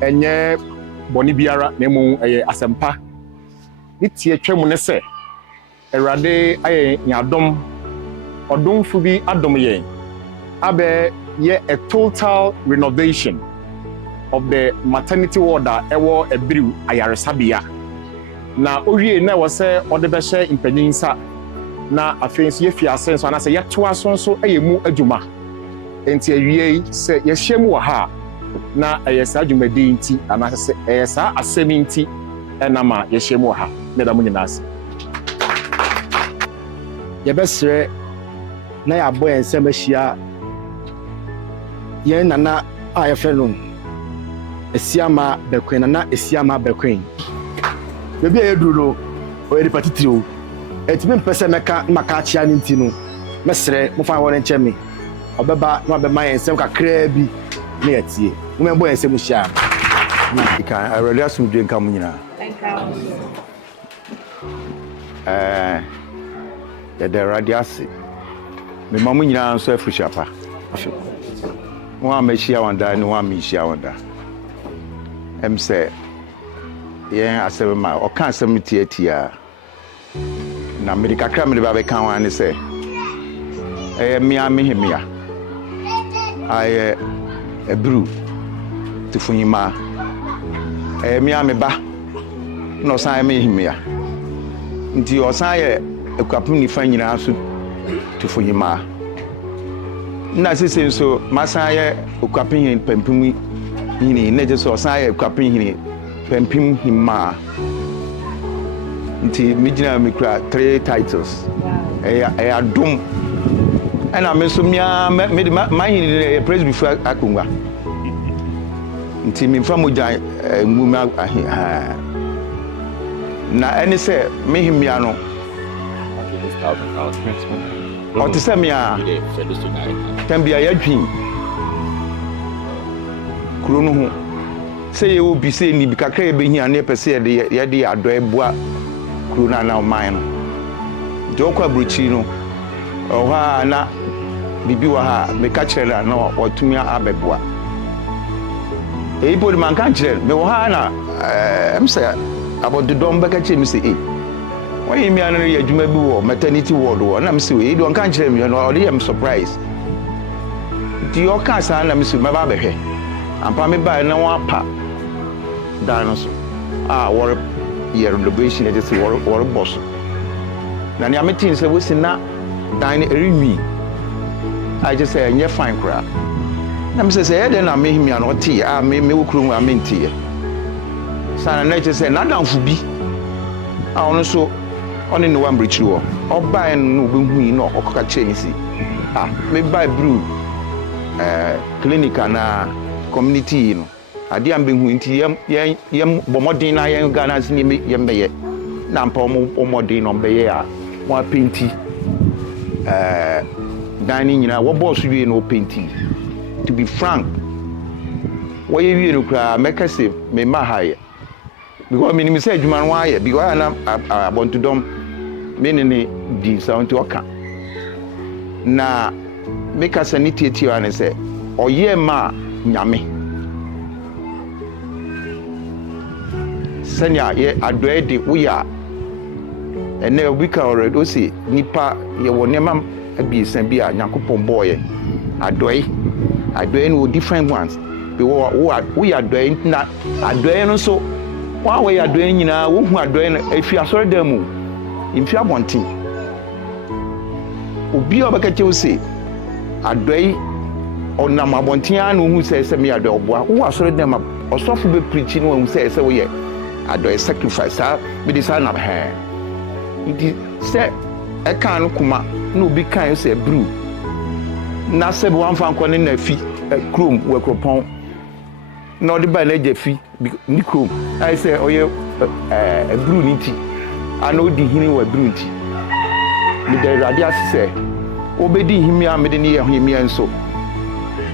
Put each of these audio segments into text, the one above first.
enye boni biara na mu asempa ni tie twem ne se Erade aye nyadom odomfu bi adom yen abe ye a total renovation of the maternity ward ewo Abiriw ayaresabea na owie na wo se ode be hye impanyinsa na afenso ye fiase so na se ye to asonso ayemu adwuma enti awie se ye hyem wo ha na ayesa adwumadi nti ana se ayesa asemi nti enama ye hyem wo ha medam nyinase ye besre na ya boy ensem ahia ye nana ayefreno esiama bekwen nana esiama bekwen bebi eduro o eri patitiro etimi mpese maka achia ni ntino mesre mo fa won nche me obeba no abema ensem kakra bi na yatie mo mbo ensem hia kan arele asumdwe nka mo nyina ya da radiasi me mamu nyina nso afrushapa mo amehia wanda ni wa mehia wanda emse yen asema o kan asem tietia na medika kra me ba be kan wan ni se mia mehemia aye Abiriw Tufuhemea mia me ba no san mehemia nti o san ye ekwapum ni fa nyina so Tufuhemea na sese so masan ye ekwapum hin pampum hini na je so san ye ekwapum hini pampum hima nti mijina mikra 3 titles adom and I'm so made my praise before Akunga. Nti from Mujan Muma na any say me him no. Or to say me can be a dream. Kurono say you be saying ni bikakra be here na pese de ye de adoeboa kurona na mine. Jokwa bruchi no. Oha na bibi wa ha me ka kire na otumi abeboa eyipo de man kan kire me wo ha na emse abododom be ka kire mi se why mi anu ye adwuma bi wo maternity ward wo na me se we don kan kire mi no odi am surprise di o kan sa na me se me ba behwe ampa me ba na wa pa dan so wor ye renovation e se wor boss na ni ametin se wo sina dan erimi I just say you're fine crap. I'm say then I make me an tea. I may wukuru I mean tea. Sana nature say not down for be. I also only no one bridge or buy no be no or coca change. Me buy brew clinic and community you know. I dear being who into yam bomodina young Ghana's name yambe nampa or modin on Bayer one painty dining in our boss you no painting. To be frank, why you cry make us say me higher. Because I mean say man why because I want to dom many the sound to account. Na make us a nitty and say oh yeah ma nyame. Senya ye adwede we are and now we can already see nipa ye wonema abi senbia Nyankopon boy adoy no different ones we adoy na adoy no so wa we adoy nyina wo hu adoy no afi asore damu imfi abontin obi obakache wo se adoy onam abontin anu hu se me adoy oboa wo asore damu osofo be preach no hu se wo ye adoy sacrifice be this na ha it say e kan kuma no bi kan say brew na se be wan fan ko ne na fi chrome we kropon no de ba na jefi ni chrome I say oye brew ni ti ano di hini we brew ti me de radia say obedi himi a me de ne ye himi enso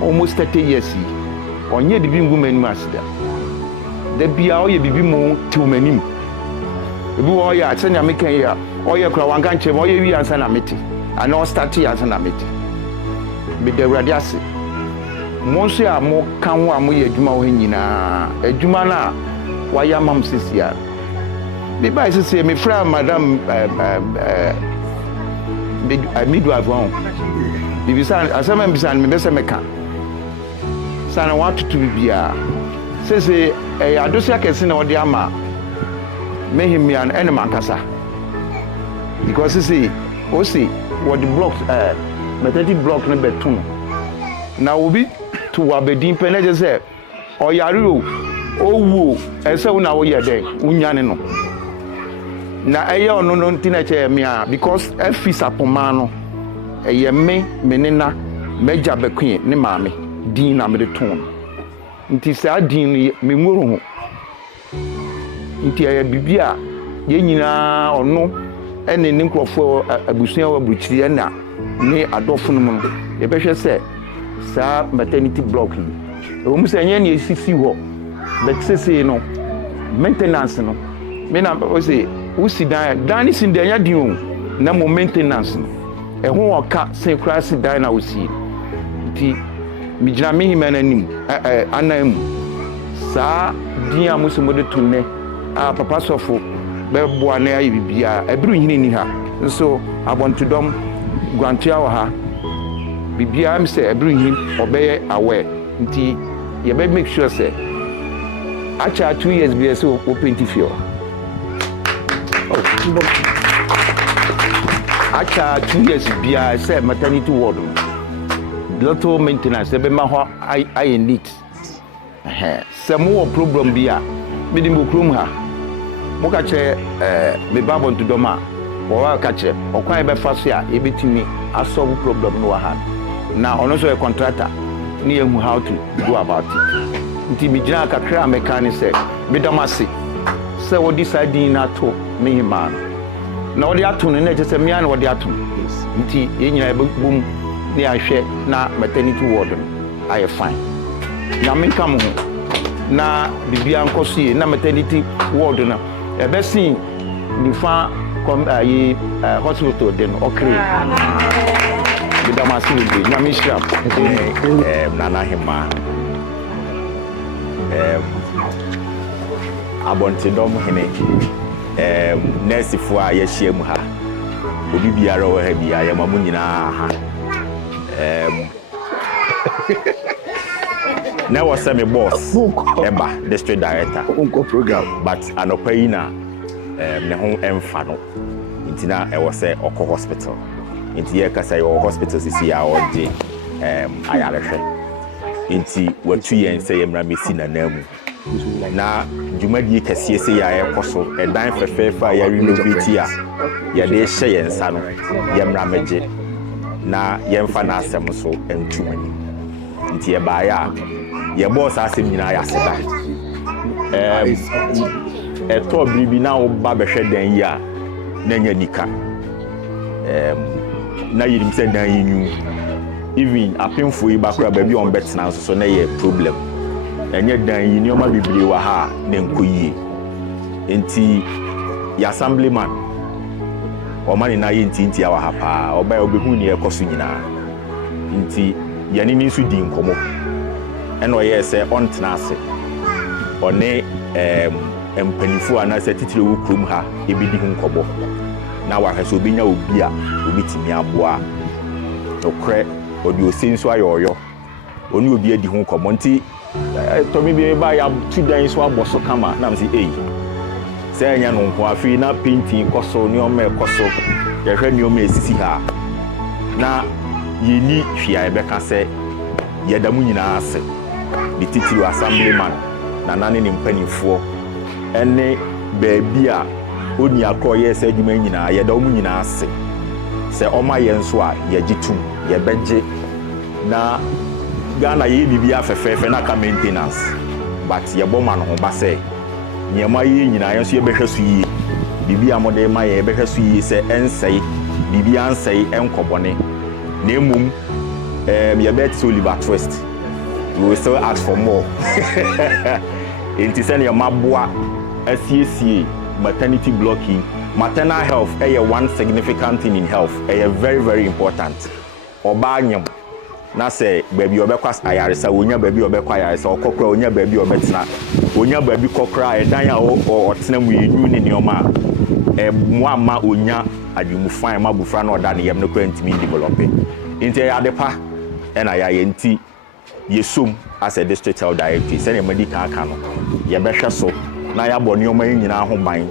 almost 30 years onye de bi ngu manu asida da bia oye bibi mo tumanim ebi wo ya atenya mekan ya oye kura wanka nche oye wi ansa na meti ana o start ya ansa na meti be de radiase mo nso a mo kan ho a mo yɛ adwuma ho nyinaa adwuma na wayɛ mam sisia me ba sisia me fra madam midwife ho bibisa asɛm mbisa me bɛsɛ meka sana watoto bibia sese adosia kɛse na ɔde ama mehimia no ɛne mankasa because sese osi what the blocks maternity block no beton na obi to wabedin pe na je say oyare o owu ese wo na wo ye den unyane no na eye ono no ntina che me a because afi Sarpomaah no eye me menena meja bekun ne maame din na me de ton nti sa din me nwuru ho nti eye bibia ye nyina ono ene ne nkrofo abusua wa buchiri na ne adofo no no e behwe se sa maternity block o mu se nya ne sisi ho but sisi no maintenance no me na o se usi dan sin de nya din o na mo maintenance no e ho oka se krasi dan na usi ti mi gina me himana nim anam sa din amuso mo de tunne a papa sofo beboa na ayi bibia Abiriw hini ni ha so abontodom gwantua wa ha bibia am say Abiriw hini obeye aware nti ye be make sure say acha 2 years be so open tifio acha 2 years bia say maternity ward little maintenance be ma ho I need se mo problem bia me di mo krom ha moka che me babo ntudoma wo wa ka che okwan be fa so a e betimi asolve problem no wa ha na ono so a contractor ni ehu how to go about it nti mi gina kakra mechanic say me damase say wo decide na to me hima na wo de ato no na je say me an wo de ato nti ye nyina e bum ni ahwe na maternity ward no aye fine na me kam ho na bibia nkoso na maternity ward na ebesin nifa hospital den okre bidamasi bi na mishra nana hima abontedom hene nurse fo a ye hia mu ha obi biara wo ha bia ye mamu nyina ha na was me boss eba district director unko program but anopayina ne ho emfa no ntina e was oko hospital nti ye kasa yo hospital sisi ya oje ayarehwe nti watu yen se ye mra mesi na namu na djumadi kase se ya ekoso edan fefefa ya renovate a ya de hye yen sa no ye mra meje na ye mfa na asem so entumani nti ye ba ya ye boss asem nyina ya seta eto bibi na wo ba behwe dan yi a na nya nika na yirim se dan yinyu even apemfo yi bakra ba bi on betena so na ye problem enye dan yi ni o ma bibiri wa ha na nkoyie enti ya assemblyman o mani na yi nti ya wa ha pa oba obehu ni ekoso nyina nti yani ni su di nkomo eno ye se on tenase one empanifo ana se titire wo krom ha ebidi hu nkobo na wa hwe so obinya obi a obitimi aboa okre odi osenso ayoyo oni obi adi hu nkomo nti to mi bi ba ya tudan so aboso kama na msi se enya no nko afi na painting koso ni o me koso ye hwe ni o me esisi ha na yeni hwia ebeka se yedamu nyina ase di titiri assemblyman na nane ni mpanifo ene baabi a oni akọ ye se adwuma nyina yedamu nyina ase se oma ye nso a ye gitum ye beje na Ghana ye bibia fefefe na ka maintenance but ye boma no ho ba se nyema ye nyina ye so ye behwe so yi bibia mode ma ye behwe so yi se ensei bibia ensei enkobone na emum ye bet so liver twist we will still ask for more in tisene maboa asiesie maternity blocking maternal health one significant thing in health very very important oba anyam na say baby obekwa ayaresa wonya baby obekwa ayaresa okokra wonya baby obetena wonya baby kokra edan a otena mu yenu ne nioma mo ama onya adwumu fan ma bufra na oda ne yem no kwantimi develop nti adepa na ya yenti yesum as a district health director sene medical aka no ye behwe so na ya boni oma nyina ho ban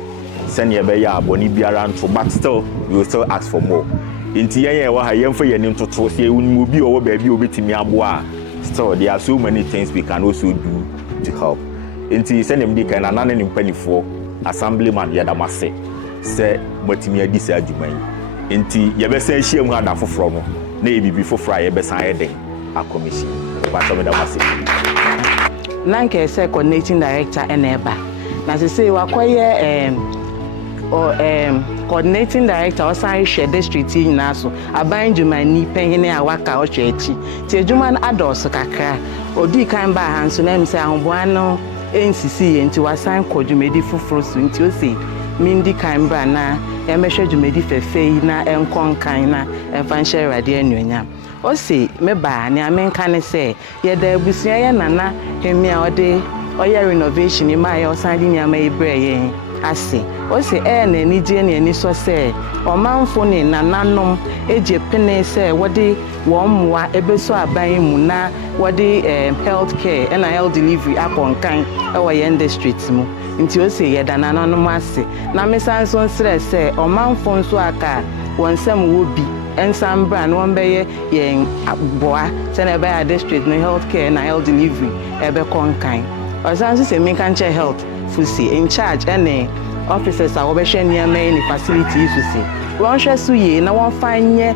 sene ye be ya boni biara nto but still we will still ask for more nti yen wa ha yemfa ye ni ntoto se ewunmu bi owo ba bi obetimi aboa still there are so many things we can also do to help nti sene medical na nane ni mpanifo assemblyman ya damase se motimi adi sa adwuman nti ye be san hia mu ada foforo mo na ye bibi foforo ye be san eden akomisi bato me damase nanke se coordinating director eneba na se say wakoye coordinating director osan share district nyina so aban dwumani panhene a waka o hwe achi ti adwuma na ados kakra odi kan ba hanso na mse ahoboa no ensisi enti wasan kodwumedi foforo so enti o say mindi kan ba na emehwe dwumedi fefei na enkonkan na emfanhye rade anuonyam o say meba ne amenka ne say ye da abusua ye nana hemia ode oya renovation ma ye osan di nyama ibre ye ase o say na ni die na ni so say o manfo ni nananom eje pene say wode wo mwa ebeso aban mu na wode health care na health delivery akonkan e wo ye district mu nti o say ye da nananom ase na mesan so stress say o manfo nso aka wonsam wo bi ensambra no mbeye yen aboa sene be a district no health care na health delivery ebe konkan osanso se me kan che health fusi in charge any officers are obehwe niam any facilities fusi won hwe so ye na won fanye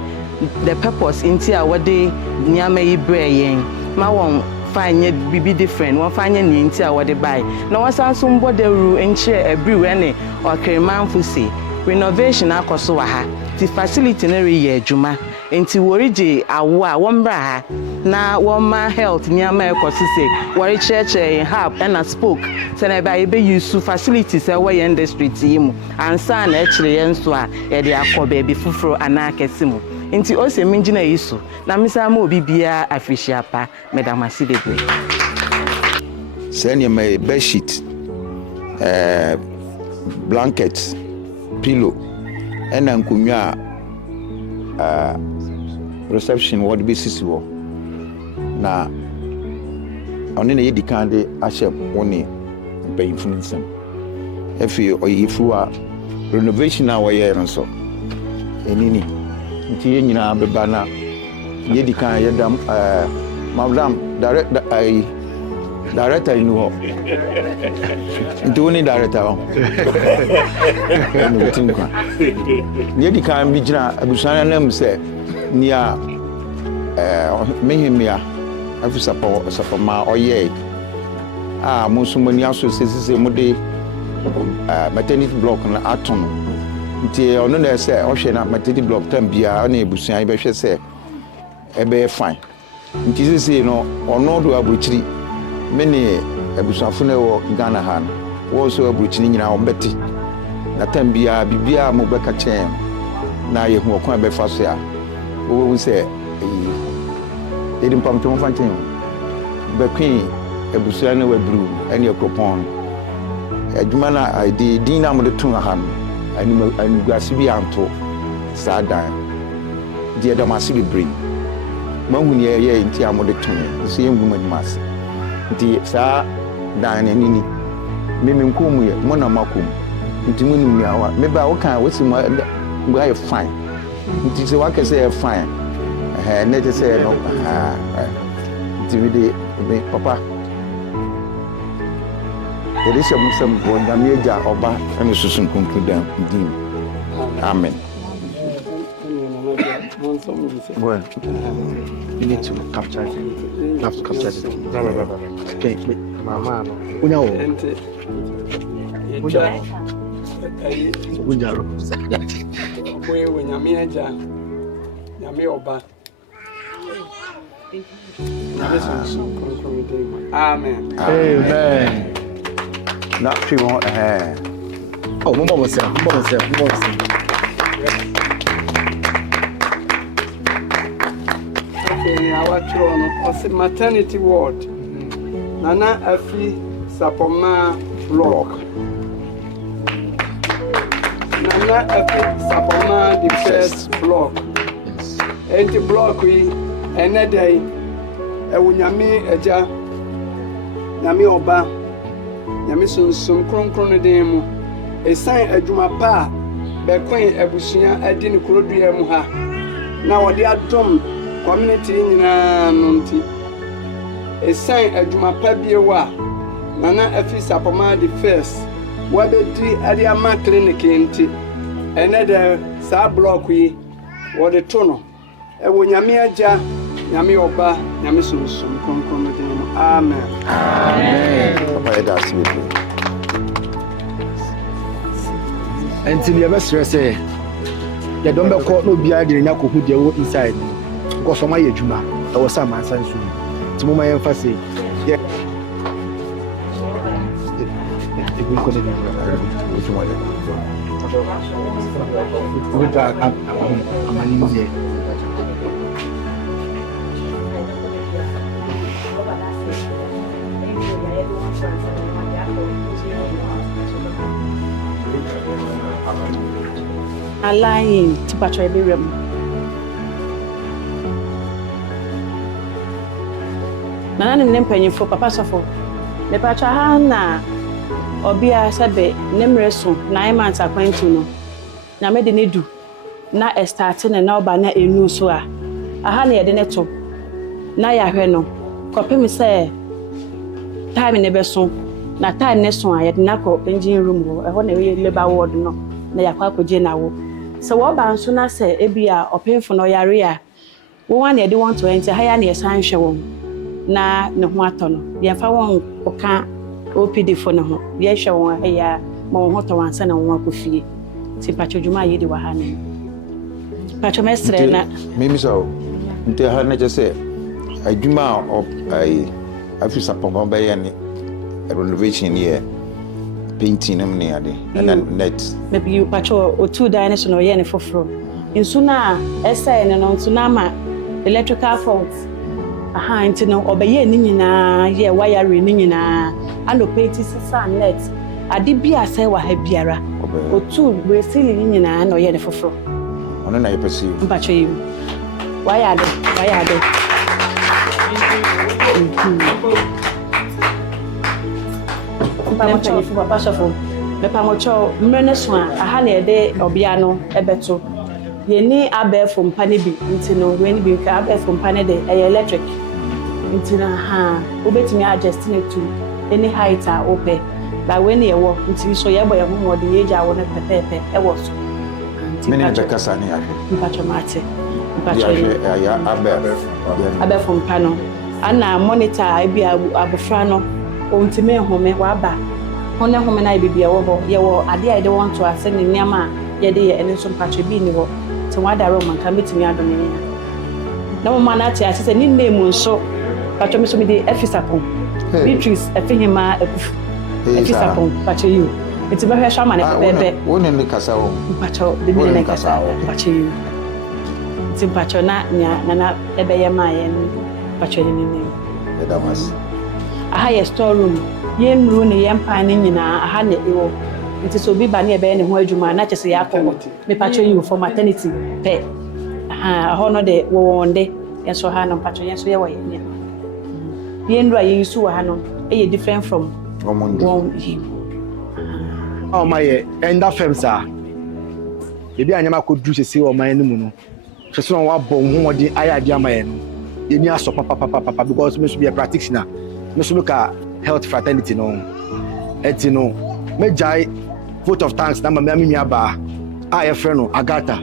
the purpose inti a wode niam yi bre yen ma won fanye bibi different won fanye ni inti a wode buy na wasanso mboderu enche Abiriw ene okreman fusi renovation akoso wa ha ti facility na re ye adwuma enti worije awo a wombra ha na woma health niam ekosise wori cheche hub and a spoke sene ba ebe use facilities e we industry team ansa na ekire ye nso a ye de akoba bi fufuro ana akesimu nti o se mingina yiso na misa ma obi bia afishia pa medamasi debre sene my bed sheet blankets pillow and nkumya reception what be sisiwo na oni na yedi kan de ahye woni mpayinfunu nsem efi oyifu a renovation a waye nso enini nti ye nyina beba na yedi kan yedam madam director inu ho nti woni director ho enu tinka yedi kan bi gina abusana nam se nia mehemia afi Sarpomaah oye musumani aso sesese mode maternity block na aton nti ono na se ohwe na maternity block tambia na ebusuan be hwe se ebe fine nti sese no ono do abuchiri mene ebusuafo na wo Ghana ha wo so abuchiri nyina wo beti na tambia bibia mo beka chen na ye hu okwan be fa so ya wo se edim pamto fantin bekwin ebusua na Abiriw ene akropon adwuma na id din na mo de tun ha no ani guase bi anto sadan die da masibi brain mahuni ye nti amode tun so ye nguma ni mas nti sa dan ne nini meme nkomu ye mo na makom nti mo ni miawa me ba wo kan wo si mo go ye fine nti se wa ka say fine ne te say no nti we de me papa eri se mo sam go nyame eja oba ene susun konkludan din amen. Well, you need to capture it. You have to capture it. Okay, mama. Unya wo. Unya ro. Boy, when you mean ja, nyame oba. Amen. Amen. Not too long. Oh, mama say. I Patrono, or maternity ward. Nana Afi Sarpomaah block. Nana Afi Sarpomaah the first block. And the block we another day. Nyame Eja, Nyame Oba, Nyame Sunsum Kronkron Demu. A sign adwuma pa Bekwen Ebusua adi ne kurodua mu ha. Na wode adom community nyina nonti. A sign adwuma pa biewa. Nana Afi Sarpomaah the first. Wabedi ade ama clinic enti. Another sa block we wode to no. Ewo Nyame Eja, Nyame Oba, Nyame Sunsum Kronkron Demu. Amen. Amen. Papa that's me. Until you ever stress, you don't be caught no beard in your cook inside. Because of my juma, there was some answer soon. To my emphasis, yeah. Align to Abiriw. Nana ne mpanyinfo papa sofo. Me patwa ha na obia sebe nemreso 9 months akwantu no. Na me de ne du na start ne na oba na enu so a. Aha na ye de ne to. Na ya hwe no. Kopem se time ne beso. Na time ne so a ye de na ko engine room ho. Eho na we labor ward no. Na yakwa koje na wo. So what banso na say ebia opemfo no yare a wo wan e de 120 haya na yesan hwe wo na ne ho ato no ye fa won oka OPD fo ne ho ye hwe wo haya ma wo hoto wansa na wo akofie ti pacho djuma ye de wa ha ne pacho mestre na mimi so nte ha na je say adwuma ai Afi Sarpomaah ba ye ne renovation here painting them near the and net. Maybe you patrol or 2 diners no yen for from. In sooner, essay and on tsunama electrical faults. Aha, into no obey nina, ye wiring nina, and the painting sun net. I did be a say what have biara or 2 we're still nina no yen for from. On I perceive. But you why are they? Why are they? Papa papa sofo me pa mocho mrene so aha na ede obia no ebeto ye ni abefo mpa ne bi ntino we ni bi ka abefo mpa ne de electric ntina ha obetimi adjust ne to any height a ope ba we ni ewo ntimi so ye boye ho de ye ja wo ne pepepe ewo so meni be kasa ni ahwe mpacho mate ya abefo mpa no ana monitor ebi abofra no ontime home waba hone home na bibia wo ho ye wo ade a de want to ase ne niama ye de ye enso mpacho bi ni wo te wada ro man ka metimi adome ne na mo mana ate ase ni name nso pacho me so me de Afi Sarpomaah Beatrice Tufuhemea Afi Sarpomaah pacho you enti be hwe shama ne bebe woni ne kasa wo pacho de bi ne kasa pacho you enti pacho na na ebe ye ma ye pacho ni ni damas aha ye storeroom yem ru ne yem pan nyina aha ne ewo nti so bi ba ne ebe ne ho adwuma na chese ya akọ me pacho you for maternity pe aha ho no de wo wonde ye so ha no pacho ye so ye wo ye ne yen ru ayi su wa ha no e different from one him oh my and that fem sir ebi anyama ko du sese o man mu no hwese no wa bọ ho modi aya dia man no ye ni aso papa because me should be a practitioner me should look at health fraternity no eti no me jai vote of thanks na mama mi aba a friend no Agata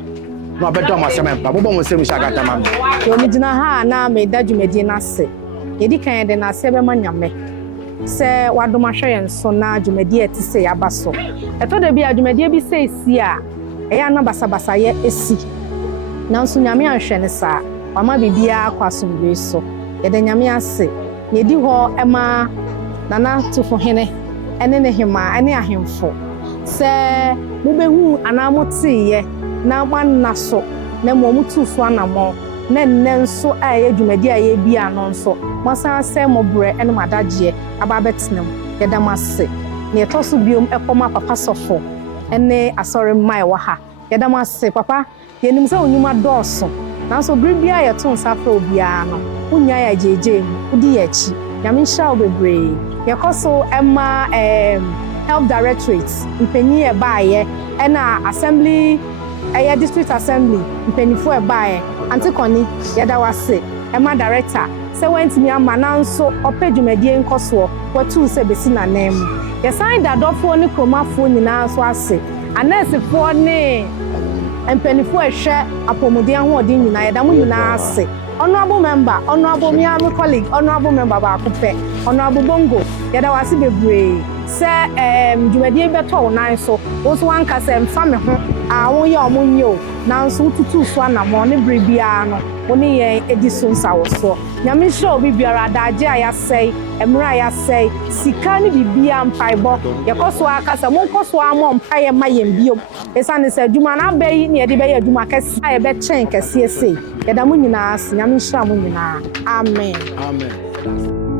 no abedom asem pa mo bo mo se mi Agata mama yo mi dina ha na me dadwumadi na se ye di kan de na se be manyame se wadoma hwe nso na adwumadi eti se yaba so eto de bi adwumadi bi se esi a eya na basabasa ye esi nanso nyame ahwe ne sa mama bibia kwasombe so ye de nyame ase ye di ho ema nana Tufuhemea ene ne hema ene ahemfo se mubehu anamotiye na manna so na mo mutu so anamo na nne a ɛyɛ dwumadi a yɛbi ano nso masan sɛ mɔbrɛ ɛne madagyeɛ aba bɛtenam yɛda m ase na yɛtɔ so biom ɛkɔma papa sɔfo ɛne asɔre mma ɛwɔ ha yɛda m ase papa yɛnim sɛ onyuma dɔɔso nanso bere biara yɛto nsa frɛ obiara no wonya yɛ agyegye mu wodi yɛ akyi nyame nhyira wo bebree yɛkɔ so ɛma health directorate mpanyin ɛbaayɛ ɛna assembly ɛyɛ district assembly mpanifo ɛbaayɛ antikɔni yɛda wase ɛma director sɛ wantumi ama nanso ɔpɛ dwumadie nkɔsoɔ watu sɛ bɛsi n'anan mu yɛsan dadɔfoɔ ne kromafoɔ nyinaa nso ase anɛɛsefoɔ ne mpanifo ɛhwɛ apɔmuden ahoɔden nyinaa yɛda mo nyinaa ase honorable member honorable miami colleague honorable member baako pɛ honorable bongo yɛda wase bebree sɛ dwumadie bɛtɔ wo nan so wo so wanka sɛ mfa me ho a woyɛ ɔmo nyɛ o nanso wotutu so anamɔ ne bere biara no wo ne yɛn edi so nsawosoɔ nyame nhyira obi biara adagye a yɛasɛe mmerɛ a yɛasɛe sika ne biribiara mpaebɔ yɛkɔ so aka sɛ monkɔ so amɔ mpaeɛ ma yɛn biom ɛsiane sɛ adwuma no aba yi ne yɛde bɛyɛ adwuma kɛse a yɛbɛkyɛn kɛseɛ sei yɛda mo nyinaa ase nyame nhyira mo nyinaa amen.